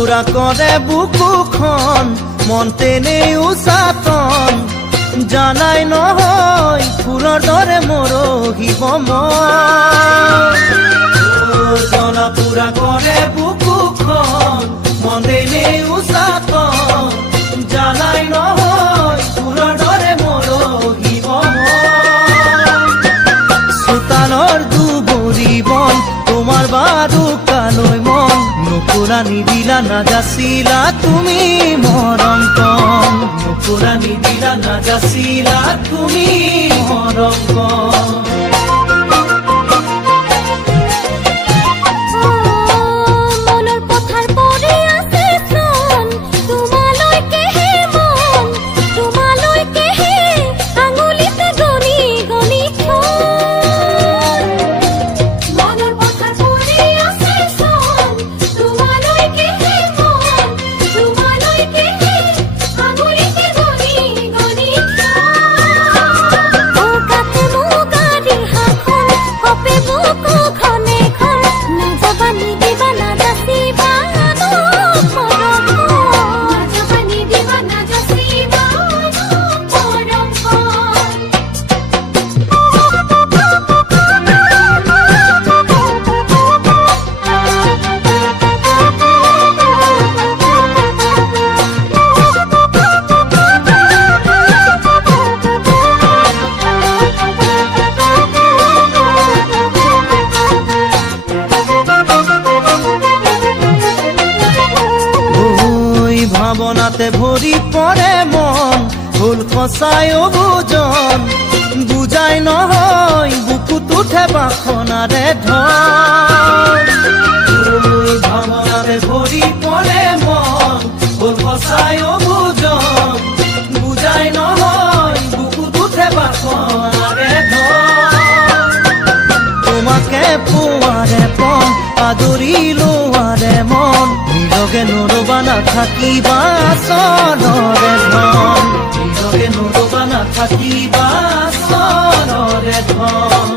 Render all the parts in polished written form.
পুৰা কৰে বুকুখন মন তেনেই উচাতন জানাই নহয় ফুলৰ দৰে মৰহিব মন জ্বলা পুৰা কৰে বুকুখন মন তেনেই উচাতন জানাই নহয় ফুলৰ দৰে মৰহিব মন চোতালৰ দুবৰি বন তোমাৰ বাৰুকালৈ মন নুপুৰা নিদিলা নাযাচিলা তুমি মৰম কম নুপুৰা নিদিলা নাযাচিলা তুমি মৰম কম ভাৱনাতে ভৰি পৰে মন ভুল সঁচাই অবুজন বুজাই নহয় বুকুত উঠে বাসনাৰে ধন ভাৱনাতে ভৰি পৰে মন ভুল সঁচাই অবুজন বুজাই নহয় বুকুত উঠে বাসনাৰে ধন তোমাকে পোৱাৰে পন আদৰি লোৱাৰে মন নিজকে নৰবা নাথাকিবা চনৰে ধন নিজকে নৰবা নাথাকিবা চনৰে ধন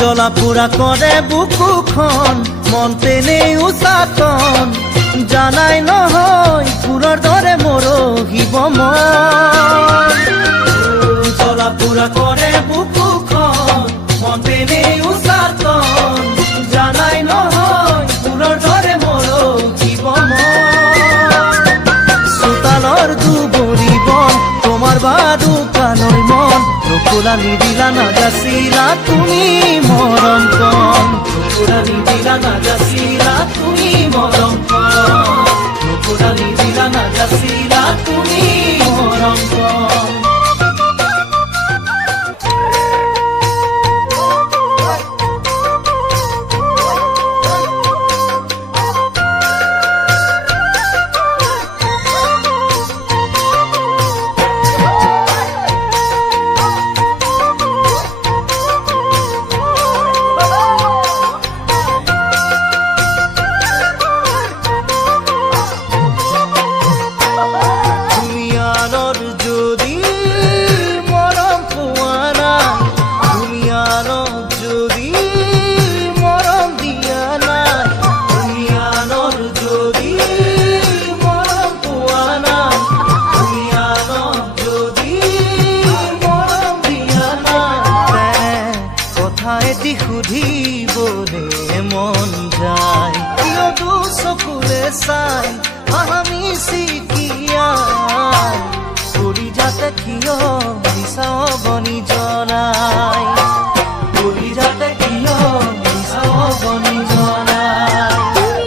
জ্বলা পুৰা কৰে বুকুখন মন তেনেই উচাতন জানাই নহয় ফুলৰ দৰে মৰহিব মন জ্বলা পুৰা কৰে বুকুখন মন তেনেই উচাতন জানাই নহয় ফুলৰ দৰে মৰহিব মন চোতালৰ দুবৰি বন তোমাৰ বাৰুকালৈ মন নুপুৰা নিদিলা নাযাচিলা তুমি মৰম কম নুপুৰা নিদিলা নাযাচিলা তুমি মৰম কম নুপুৰা নিদিলা নাযাচিলা তুমি মৰম কম চাই আমি সিকিয়া কৰি যাতে কিয় বিচাও বনি জনাই কৰি যাতে কিয় বিচাও বনি জনাই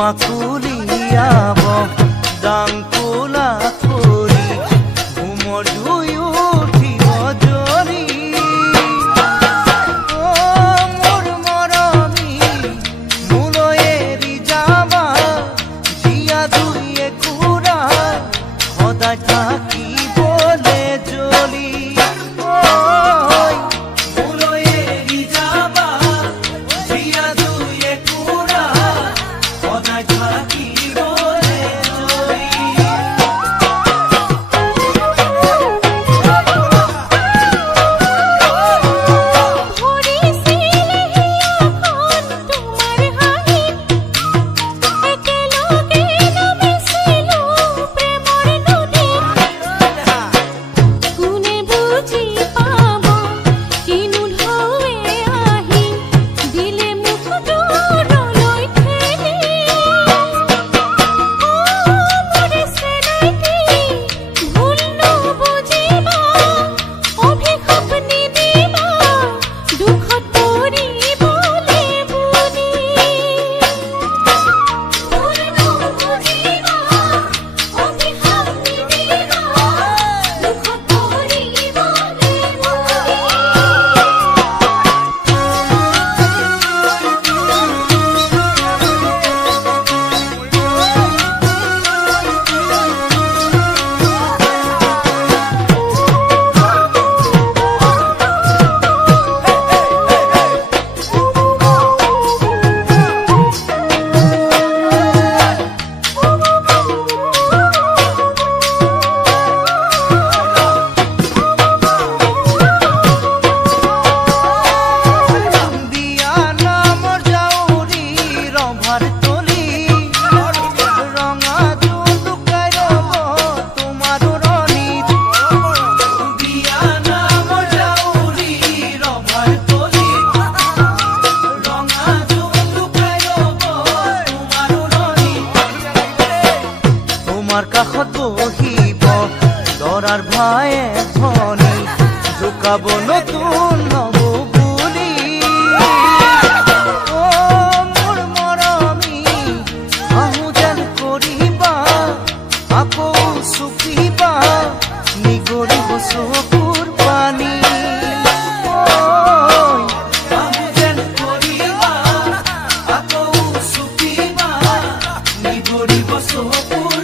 মাকুলিয়াব ডাংকুলা কৰি ঘুমৰ ধুই উঠিব জৰি মোৰ মৰমী মোলৈ এৰি যাবা জীয়া জুইয়ে কুৰা সদায় থাকিবলে জ্বলি মোলৈ এৰি যাবা জীয়া জুইয়ে কুৰা সদায় থাকিবলে জ্বলি কাষত বহিব দৰাৰ ভায়ে ধনী জোকাব নতুন নব বুলি মোৰ মৰমী আহো যেন কৰিবা আকৌ চুপিবা নিগৰিব চকুৰ পানী আহো যেন কৰিবা আকৌ চুপিবা নিগৰিব চকুৰ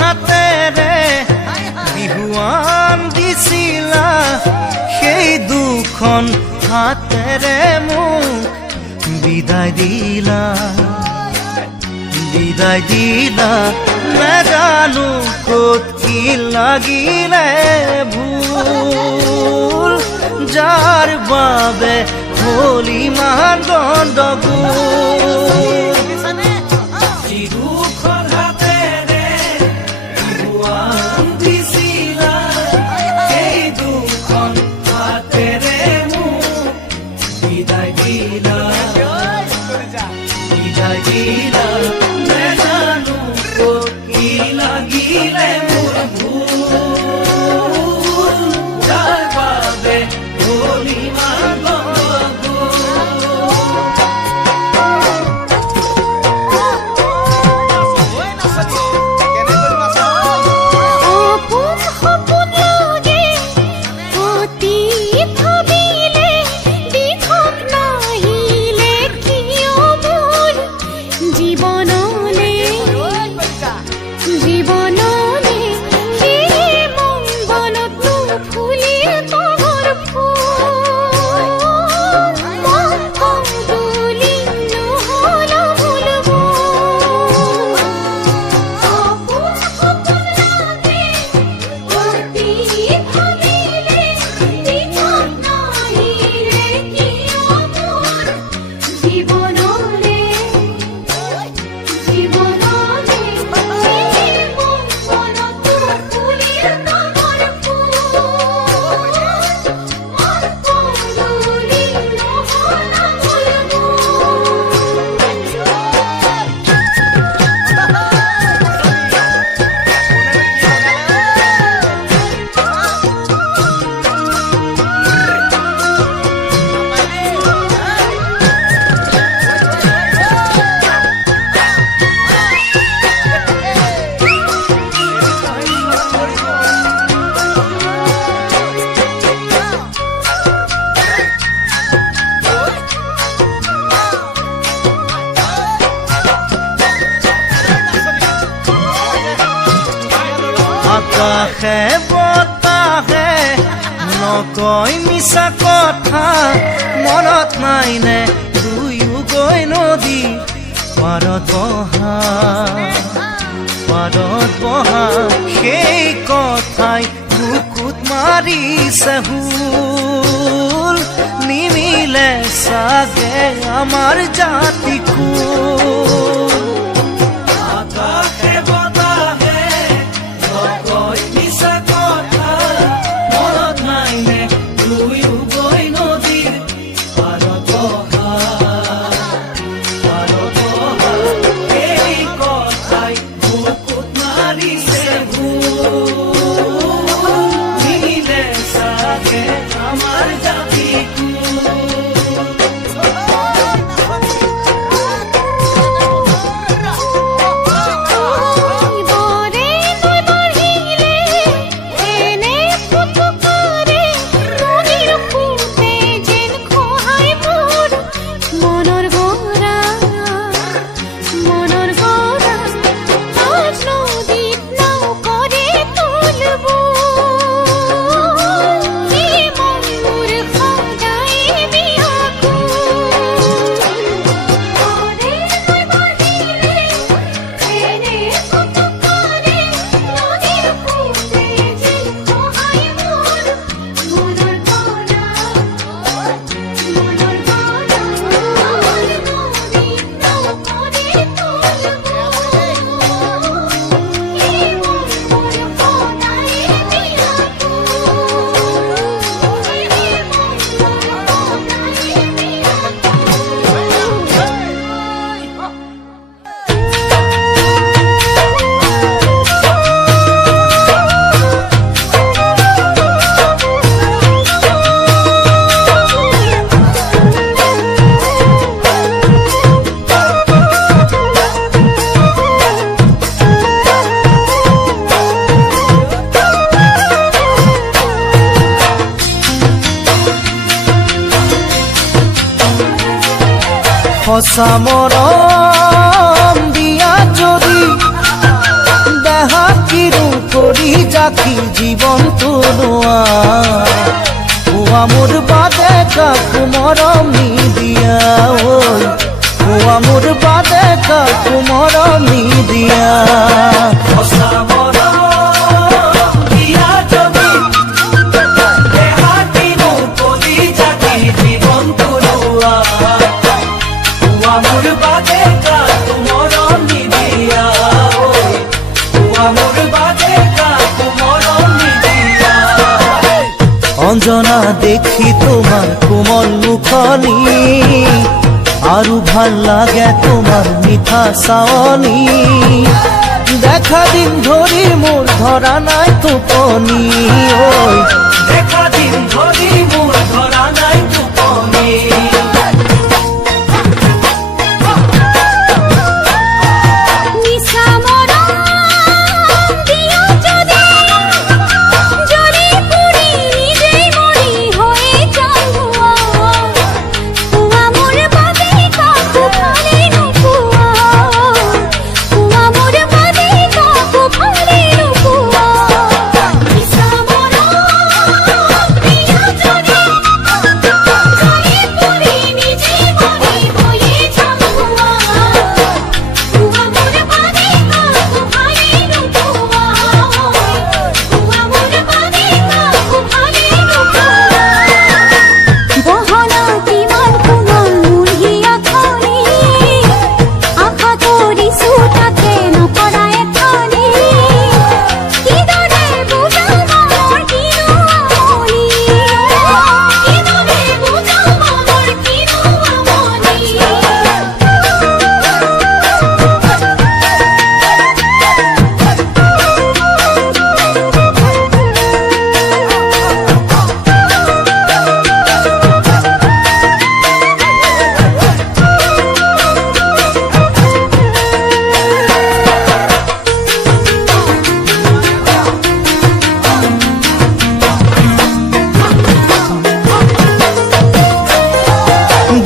হাতেৰে বিহুৱান দিছিলা সেই দুখন হাতেৰে মোক বিদায় দিলা নাজানো ক'ত কি লাগিলে ভুল যাৰ বাবে হ'ল ইমান গণ্ডগোল দুখন হাতেৰে বিহুৱান দিছিলা বতাহে নকয় মিছা কথা মনত নাইনে দুয়ো গৈ নদী পাৰত বহা সেই কথাই বুকুত মাৰিছে হুল নিমিলে চাগে আমাৰ জাতিকুল সঁচা মৰম দিয়া যদি দেহা কিৰো কৰি যাকি জীৱনটো লোৱা কোৱা মোৰ বাদে কাকো মৰম নিদিয়া ঐ কোৱা মোৰ বাদে কাকো মৰম নিদিয়া সঁচা অঞ্জনা দেখি তোমাৰ কোমল মুখনি আৰু ভাল লাগে তোমাৰ মিঠা চাৱনি দেখা দিন ধৰি মোৰ ধৰা নাই টোপনি ঐ দেখা দিন ধৰি মোৰ ধৰা নাই টোপনি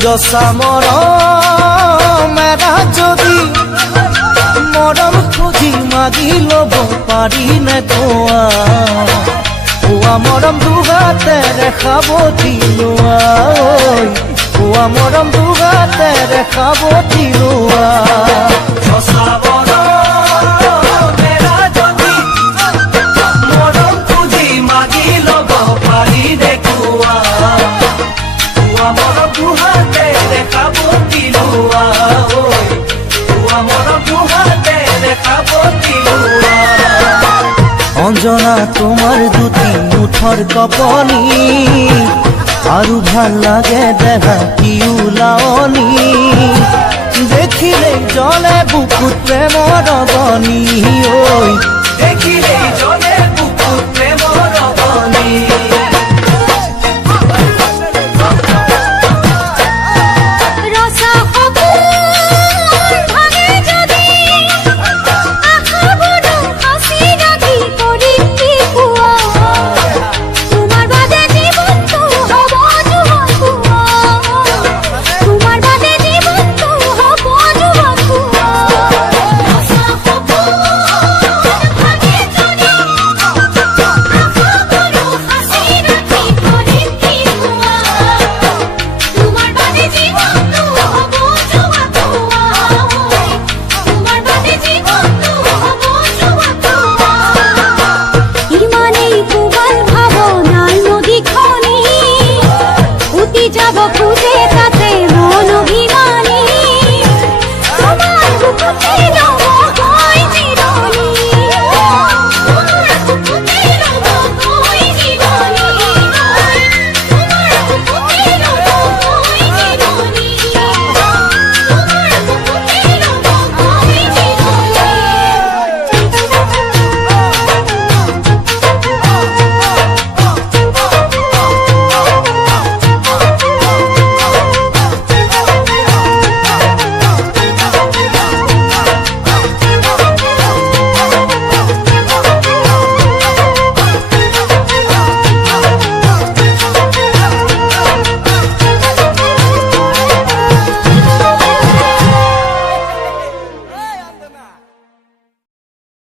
যচা মৰম এৰা যদি মৰম খুজি মাগি ল'ব পাৰি পাৰি নে কোৱা কোৱা মৰম দুগাতেৰে খাব দিলোৱা কোৱা মৰম দুগাতেৰে খাব দিলোৱা অঞ্জনা তোমাৰ দুটি মুঠৰ কপনি আৰু ভাল লাগে দেহা কি উলাৱনি দেখিলেই জ্বলে বুকুত প্ৰেমৰ অগ্নি ঐ দেখিলেই জ্বলে